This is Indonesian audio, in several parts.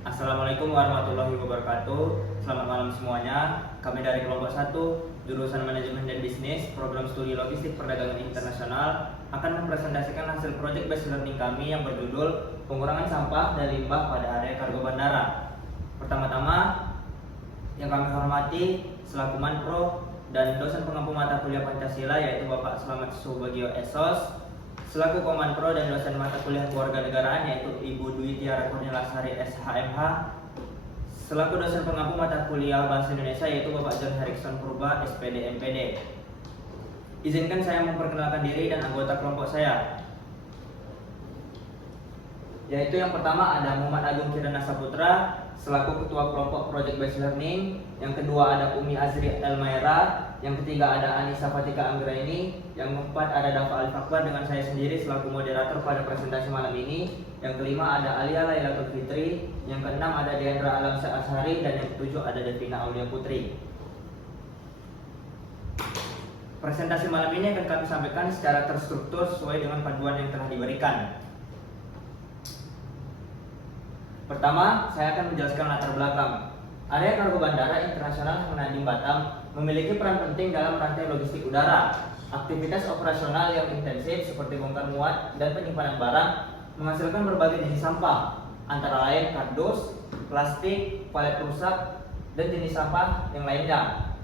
Assalamualaikum warahmatullahi wabarakatuh. Selamat malam semuanya. Kami dari kelompok 1 jurusan Manajemen dan Bisnis, program studi Logistik Perdagangan Internasional akan mempresentasikan hasil project based learning kami yang berjudul Pengurangan Sampah dan Limbah pada Area Kargo Bandara. Pertama-tama yang kami hormati selaku Manpro dan dosen pengampu mata kuliah Pancasila yaitu Bapak Slamet Subagio SOS, selaku Komanpro dan dosen mata kuliah Kewarganegaraan yaitu Ibu Dwi Tiara Kurniasari SHMH, selaku dosen pengampu mata kuliah Bahasa Indonesia yaitu Bapak John Harrison Purba SPD MPD. Izinkan saya memperkenalkan diri dan anggota kelompok saya, yaitu yang pertama ada Muhammad Agung Kirana Saputra selaku ketua kelompok Project Based Learning, yang kedua ada Umi Azri Elmaira, yang ketiga ada Anissa Fatika Anggraini, yang keempat ada Dafa Alif Akbar dengan saya sendiri selaku moderator pada presentasi malam ini, yang kelima ada Alia Lailatul Fitri, yang keenam ada Diandra Alamsyah Ashari, dan yang ketujuh ada Devina Aulia Putri. Presentasi malam ini akan kami sampaikan secara terstruktur sesuai dengan panduan yang telah diberikan. Pertama, saya akan menjelaskan latar belakang. Area Kargo Bandara Internasional Hang Nadiem Batam memiliki peran penting dalam rantai logistik udara. Aktivitas operasional yang intensif seperti bongkar muat dan penyimpanan barang menghasilkan berbagai jenis sampah, antara lain kardus, plastik, palet rusak, dan jenis sampah yang lainnya.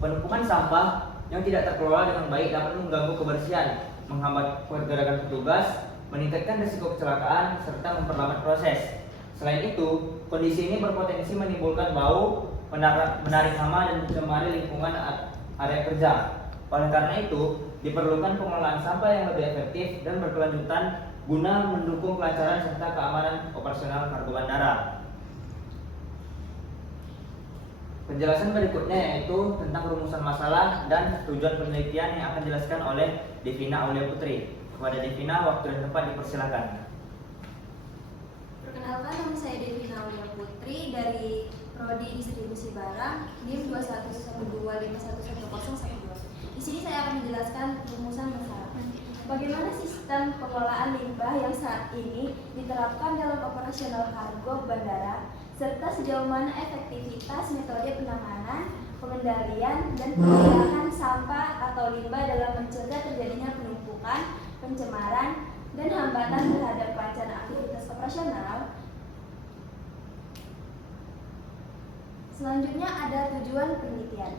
Penumpukan sampah yang tidak terkelola dengan baik dapat mengganggu kebersihan, menghambat pergerakan petugas, meningkatkan risiko kecelakaan, serta memperlambat proses. Selain itu, kondisi ini berpotensi menimbulkan bau, menarik hama, dan mencemari lingkungan area kerja. Oleh karena itu, diperlukan pengelolaan sampah yang lebih efektif dan berkelanjutan guna mendukung kelancaran serta keamanan operasional kargo bandara. Penjelasan berikutnya yaitu tentang rumusan masalah dan tujuan penelitian yang akan dijelaskan oleh Devina Aulia Putri. Kepada Devina, waktu dan tempat dipersilakan. Perkenalkan, nama saya Devina Aulia Putri dari Prodi Distribusi Barang NIM 21125111012. Di sini saya akan menjelaskan rumusan masalah. Bagaimana sistem pengelolaan limbah yang saat ini diterapkan dalam operasional kargo bandara, serta sejauh mana efektivitas metode penanganan, pengendalian, dan pemilahan sampah atau limbah dalam mencegah terjadinya penumpukan, pencemaran, dan hambatan terhadap pelaksanaan aktivitas operasional. Selanjutnya ada tujuan penelitian.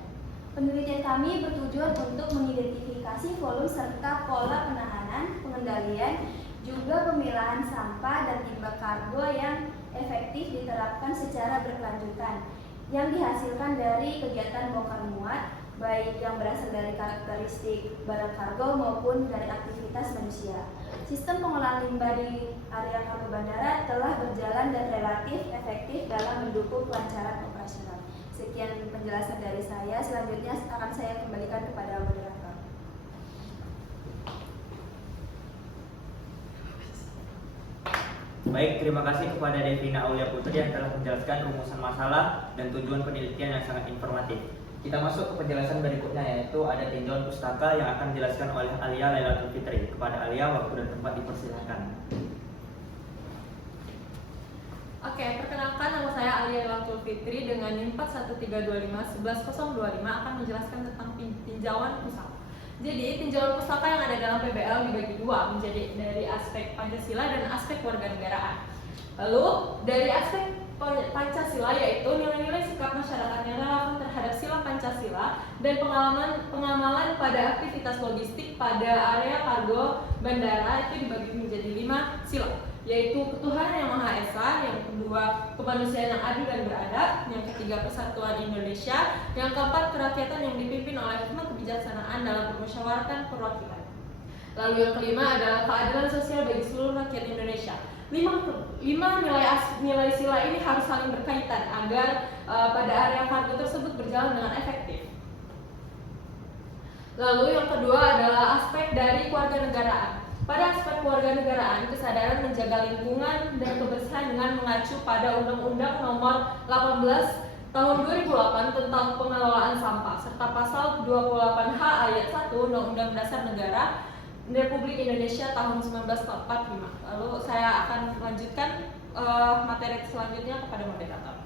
Penelitian kami bertujuan untuk mengidentifikasi volume serta pola penanganan, pengendalian, juga pemilahan sampah dan limbah kargo yang efektif diterapkan secara berkelanjutan, yang dihasilkan dari kegiatan bongkar muat, baik yang berasal dari karakteristik barang kargo maupun dari aktivitas manusia. Sistem pengolahan limbah di area kargo bandara telah berjalan dan relatif efektif dalam mendukung kelancaran operasional. Sekian penjelasan dari saya. Selanjutnya akan saya kembalikan kepada moderator. Baik, terima kasih kepada Devina Aulia Putri yang telah menjelaskan rumusan masalah dan tujuan penelitian yang sangat informatif. Kita masuk ke penjelasan berikutnya, yaitu ada tinjauan pustaka yang akan dijelaskan oleh Alia Lailatul Fitri. Kepada Alia, waktu dan tempat dipersilakan. Oke, perkenalkan, nama saya Alia Lailatul Fitri dengan NIM 41325111025 akan menjelaskan tentang tinjauan pustaka. Jadi, tinjauan pustaka yang ada dalam PBL dibagi dua, menjadi dari aspek Pancasila dan aspek kewarganegaraan. Lalu, dari aspek Pancasila yaitu nilai-nilai sikap masyarakat yang relevan terhadap sila Pancasila dan pengamalan pada aktivitas logistik pada area kargo bandara itu dibagi menjadi 5 sila, yaitu ketuhanan yang Maha Esa, yang kedua kemanusiaan yang adil dan beradab, yang ketiga persatuan Indonesia, yang keempat kerakyatan yang dipimpin oleh hikmah kebijaksanaan dalam permusyawaratan perwakilan. Lalu yang kelima adalah keadilan sosial bagi seluruh rakyat Indonesia. Lima nilai sila ini harus saling berkaitan agar pada area kargo tersebut berjalan dengan efektif. Lalu yang kedua adalah aspek dari kewarganegaraan. Pada aspek kewarganegaraan, kesadaran menjaga lingkungan dan kebersihan dengan mengacu pada Undang-Undang Nomor 18 Tahun 2008 tentang pengelolaan sampah serta Pasal 28H Ayat 1 Undang-Undang Dasar Negara Republik Indonesia tahun 1945. Lalu saya akan lanjutkan materi selanjutnya kepada moderator.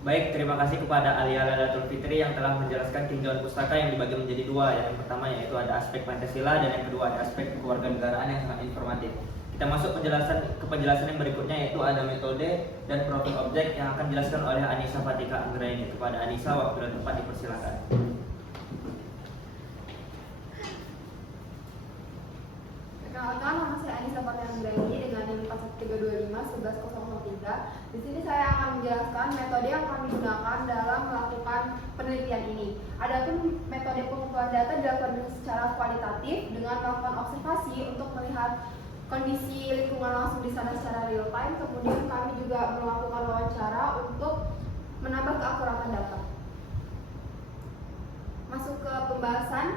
Baik, terima kasih kepada Alia Lailatul Fitri yang telah menjelaskan tinjauan pustaka yang dibagi menjadi dua. Yang pertama yaitu ada aspek Pancasila dan yang kedua ada aspek kewarganegaraan yang sangat informatif. Kita masuk ke penjelasan yang berikutnya yaitu ada metode dan profil objek yang akan dijelaskan oleh Anissa Fatika Anggraini. Kepada Anissa, waktu dan tempat dipersilakan. Perkenalkan, nama saya Anissa Fatika Anggraini dengan NIM 41325 1103. Di sini saya akan menjelaskan metode yang kami gunakan dalam melakukan penelitian ini. Adapun metode pengumpulan data dilakukan secara kualitatif dengan melakukan observasi untuk melihat kondisi lingkungan langsung di sana secara real time. Kemudian kami juga melakukan wawancara untuk menambah keakuratan data. Masuk ke pembahasan.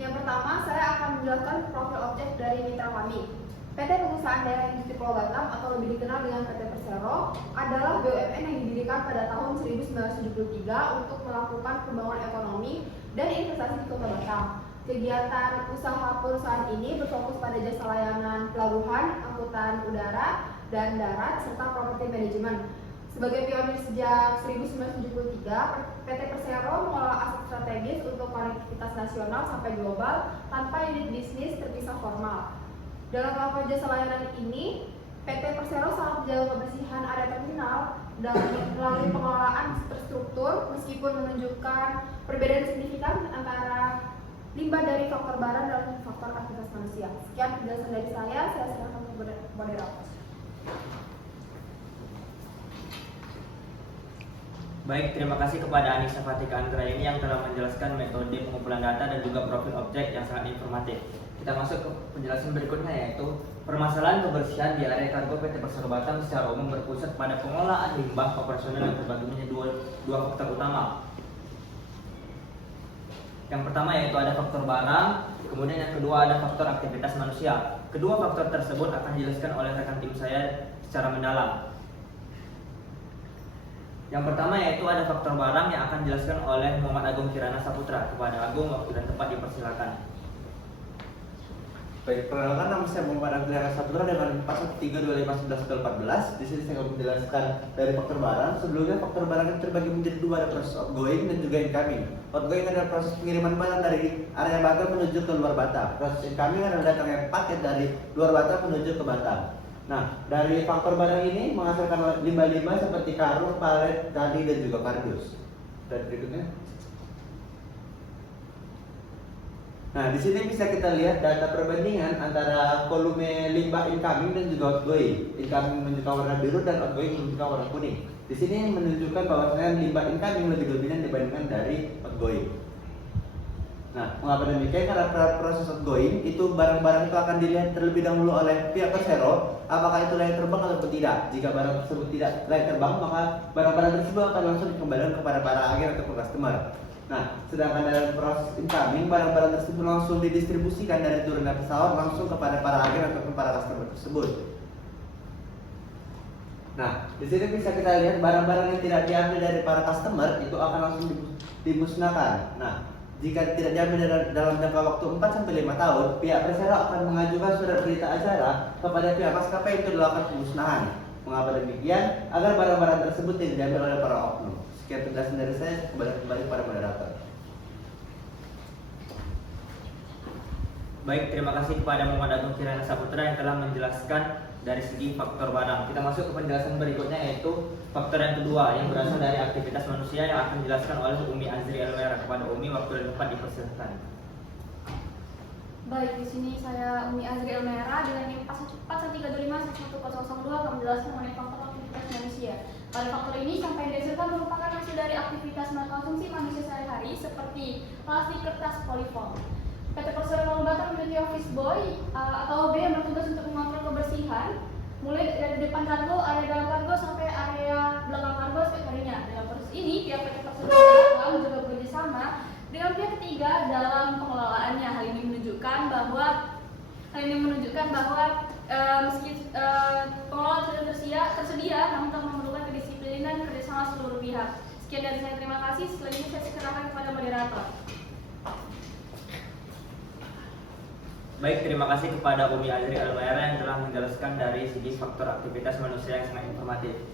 Yang pertama, saya akan menjelaskan profil objek dari mitra kami. PT Pengusahaan Daerah Industri Pulau Batam atau lebih dikenal dengan PT Persero adalah BUMN yang didirikan pada tahun 1973 untuk melakukan pembangunan ekonomi dan investasi di Kota Batam. Kegiatan usaha perusahaan ini berfokus pada jasa layanan pelabuhan, angkutan udara dan darat, serta properti manajemen. Sebagai pionir sejak 1973, PT Persero mengelola aset strategis untuk konektivitas nasional sampai global tanpa unit bisnis terpisah formal. Dalam melakukan jasa layanan ini, PT Persero sangat menjaga kebersihan area terminal dan melalui pengelolaan terstruktur, meskipun menunjukkan perbedaan signifikan antara limbah dari faktor barang dan faktor aktivitas manusia. Sekian penjelasan dari saya serahkan kepada moderator. Baik, terima kasih kepada Anissa Fatika Anggraini yang telah menjelaskan metode pengumpulan data dan juga profil objek yang sangat informatif. Kita masuk ke penjelasan berikutnya yaitu permasalahan kebersihan di area kargo PT Persero Batam secara umum berpusat pada pengelolaan limbah operasional yang terbagi menjadi dua faktor utama. Yang pertama yaitu ada faktor barang, kemudian yang kedua ada faktor aktivitas manusia. Kedua faktor tersebut akan dijelaskan oleh rekan tim saya secara mendalam. Yang pertama yaitu ada faktor barang yang akan dijelaskan oleh Muhammad Agung Kirana Saputra. Kepada Agung, waktu dan tempat dipersilakan. Baik, perkenalkan nama saya Muhammad Agung Kirana Saputra dengan 413251114. Di sini saya akan menjelaskan dari faktor barang. Sebelumnya faktor barang itu terbagi menjadi dua, ada proses outgoing dan juga incoming. Outgoing adalah proses pengiriman barang dari area Batam menuju ke luar Batam. Proses incoming adalah datangnya paket dari luar Batam menuju ke Batam. Nah, dari faktor barang ini menghasilkan limbah-limbah seperti karung, palet, tali, dan juga kardus. Dan berikutnya. Nah, di sini bisa kita lihat data perbandingan antara volume limbah incoming dan juga outgoing. Incoming menunjukkan warna biru dan outgoing menunjukkan warna kuning. Di sini menunjukkan bahwasanya limbah incoming lebih dominan dibandingkan dari outgoing. Nah, mengapa demikian? Karena proses outgoing itu barang-barang itu akan dilihat terlebih dahulu oleh pihak Persero apakah itu layak terbang atau tidak. Jika barang tersebut tidak layak terbang, maka barang-barang tersebut akan langsung dikembalikan kepada para agen atau customer. Nah, sedangkan dalam proses incoming, barang-barang tersebut langsung didistribusikan dari turunnya pesawat langsung kepada para agen ataupun para customer tersebut. Nah, di sini bisa kita lihat barang-barang yang tidak diambil dari para customer itu akan langsung dimusnahkan. Nah, jika tidak diambil dalam jangka waktu 4-5 tahun, pihak Persero akan mengajukan surat berita acara kepada pihak maskapai untuk dilakukan pemusnahan. Mengapa demikian? Agar barang-barang tersebut tidak diambil oleh para oknum. Sekian penjelasan dari saya, kembali kepada moderator. Baik, terima kasih kepada Muhammad Agung Kirana Saputra yang telah menjelaskan dari segi faktor barang. Kita masuk ke penjelasan berikutnya yaitu faktor yang kedua yang berasal dari aktivitas manusia yang akan dijelaskan oleh Umi Azri Elmera. Kepada Umi, waktu dan tempat dipersilakan. Baik, di sini saya Umi Azri Elmera dengan NIM 413251102 akan menjelaskan mengenai faktor aktivitas manusia. Pada faktor ini, sampah yang dihasilkan merupakan hasil dari aktivitas konsumsi manusia sehari-hari seperti plastik, kertas, polifoam. PT Persero Pulau Batam memiliki office boy atau OB yang bertugas untuk mengontrol kebersihan mulai dari depan kargo, area dalam kargo sampai area belakang kargo setiap harinya. Dalam proses ini, pihak PT Persero Pulau Batam juga bekerjasama dengan pihak ketiga dalam pengelolaannya. Hal ini menunjukkan bahwa meski pengelolaan sudah tersedia, namun telah memerlukan kedisiplinan kerjasama seluruh pihak. Sekian dari saya, terima kasih. Selanjutnya saya serahkan kepada moderator. Baik, terima kasih kepada Umi Azri Albayara yang telah menjelaskan dari segi faktor aktivitas manusia yang sangat informatif.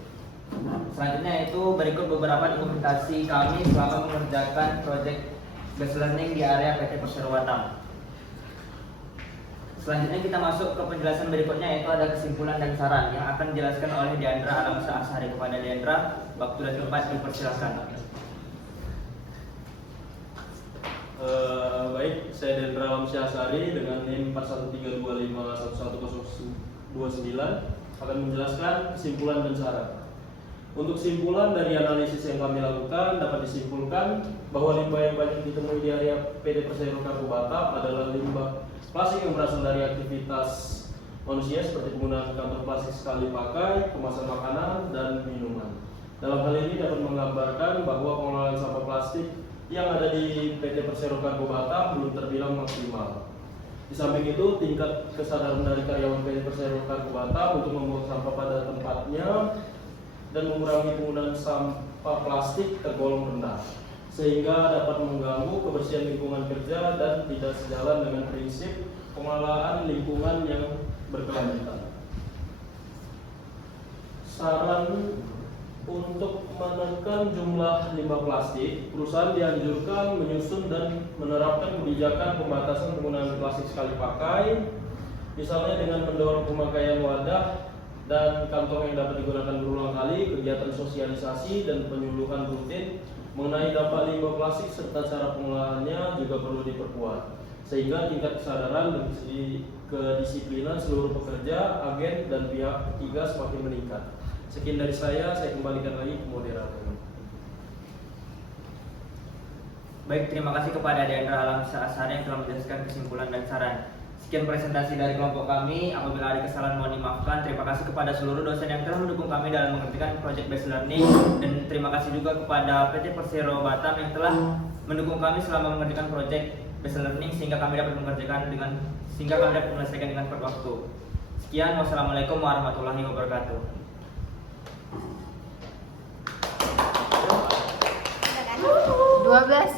Selanjutnya itu berikut beberapa dokumentasi kami selama mengerjakan proyek Best Learning di area PT Persero Batam. Selanjutnya kita masuk ke penjelasan berikutnya, yaitu ada kesimpulan dan saran yang akan dijelaskan oleh Diandra Alamsa Ashari. Kepada Diandra, waktu dan tempat dipersilakan. Baik, saya Diandra Alamsa Ashari dengan NIM 4135111029 akan menjelaskan kesimpulan dan saran. Untuk kesimpulan dari analisis yang kami lakukan dapat disimpulkan bahwa limbah yang banyak ditemui di area PT Persero Kargo Batam adalah limbah plastik yang berasal dari aktivitas manusia seperti penggunaan kantong plastik sekali pakai, kemasan makanan, dan minuman. Dalam hal ini dapat menggambarkan bahwa pengelolaan sampah plastik yang ada di PT Persero Kargo Batam belum terbilang maksimal. Di samping itu, tingkat kesadaran dari karyawan PT Persero Kargo Batam untuk membuang sampah pada tempatnya dan mengurangi penggunaan sampah plastik tergolong rendah, sehingga dapat mengganggu kebersihan lingkungan kerja dan tidak sejalan dengan prinsip pengelolaan lingkungan yang berkelanjutan. Saran untuk menekan jumlah limbah plastik, perusahaan dianjurkan menyusun dan menerapkan kebijakan pembatasan penggunaan plastik sekali pakai, misalnya dengan mendorong pemakaian wadah dan kantong yang dapat digunakan berulang kali, kegiatan sosialisasi dan penyuluhan rutin mengenai dampak limbah plastik serta cara pengolahannya juga perlu diperkuat, sehingga tingkat kesadaran dan kedisiplinan seluruh pekerja, agen, dan pihak ketiga semakin meningkat. Sekian dari saya kembalikan lagi ke moderator. Baik, terima kasih kepada Diandra Alamsa Ashari yang telah menjelaskan kesimpulan dan saran. Sekian presentasi dari kelompok kami. Apabila ada kesalahan mohon dimaafkan. Terima kasih kepada seluruh dosen yang telah mendukung kami dalam mengerjakan proyek Best Learning, dan terima kasih juga kepada PT Persero Batam yang telah mendukung kami selama mengerjakan proyek Best Learning sehingga kami dapat menyelesaikan dengan tepat waktu. Sekian, wassalamualaikum warahmatullahi wabarakatuh. 12